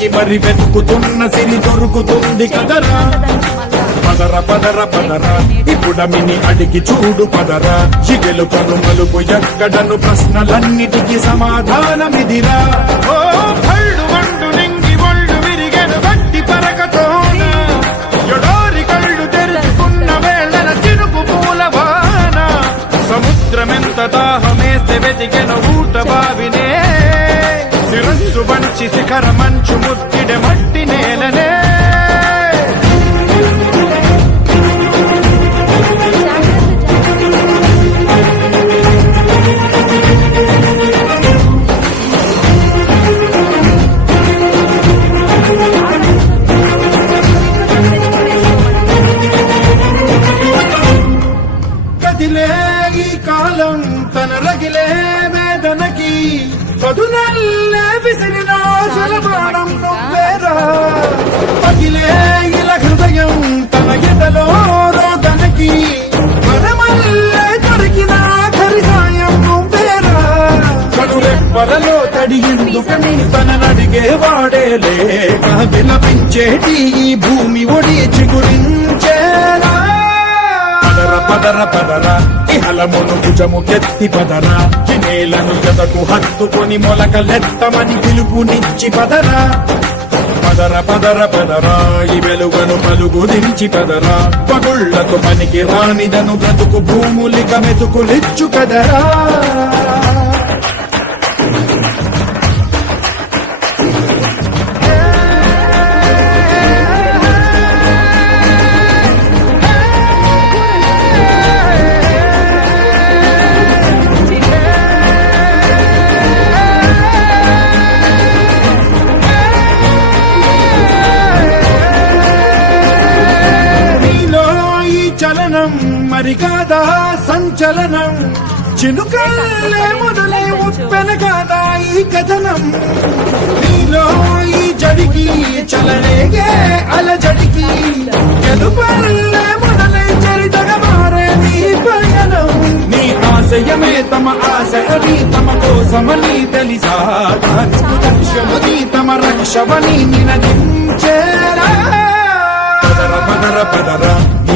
నింగి మరి వెతుకుతున్న సిరి దొరుకుతుంది కదరా. పదర పదర పదర ఇప్పుడమిని అడిగి చూడు పదరా. చిగెలు కనుమలుపు ఎక్కడను ప్రశ్నలన్నిటికీ సమాధానమిదిరా. ఓ కళ్ళు వండు నింగి ఒళ్ళు విరిగెను గట్టి పరకతోన ఎడారి కళ్ళు తెరుచుకున్న వేళన చినుకు పూలవాన. సముద్రమెంత దాహమేస్తే వెతికెను ఊట బావినే. శిరస్సు వంచి శిఖర మంచు ముద్దిడె మట్టి నేలనే. కదిలే ఈ కాలం తన రగిలే వేదనకి పదునల్లే విసిరిన సులభాణం నువ్వేరా. పగిలే ఇలా హృదయం తన ఎదలో రోదనకి పరమల్లే దొరికిన ఖరిసాయం నువ్వేరా. కడులెప్పలలో తడిగిందుకని తననడిగే వాడే లేక విలపించేటి ఈ భూమి ఒడి చిగురించేలా. పదర పదర ఇహలమును భుజము కెత్తి పదరా. నేలను జతకు హత్తుకొని మొలకలెత్తమని పిలుపునిచ్చి పదరా. పదర పదర పదరా ఈ వెలుగను పలుగు దించి పదరా. పగుళ్లకు పనికి రానిదను బ్రతుకు భూములిక మెతుకులిచ్చు కదరా. చలనం మరి కాదా సంచలనం చినుకల్లే మొదలై ఉప్పెన కాదా ఈ కథనం. నీలో ఈ జడికి చలనేగే అలజడికి గెలుపల్లే మొదలై చరితగా మారే నీ పయనం. నీ ఆశయమే తమ ఆశయని తమ కోసమని తెలిసా. లక్ష్యమని తమ రక్షమని నినదించేలా. పదర పదర పదర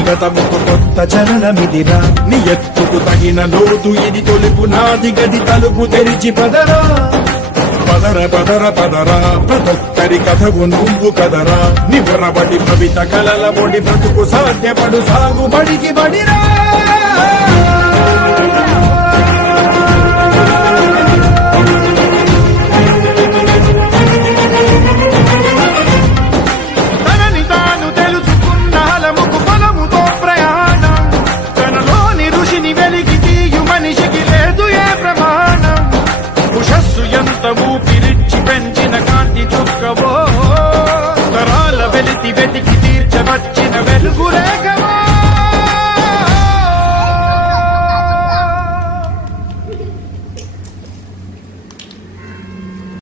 గతముకు కొత్త చలనమిదిరా. నీ ఎత్తుకు తగిన లోతు ఇది తొలుపు నాది గది తలుపు తెరిచి పదరా. పదర పదర పదరా ప్రతొక్కరి కథవు నువ్వు కదరా. నివరబడి కవిత కలల బొడి బ్రతుకు సాధ్యపడు సాగుబడికి బడిరా.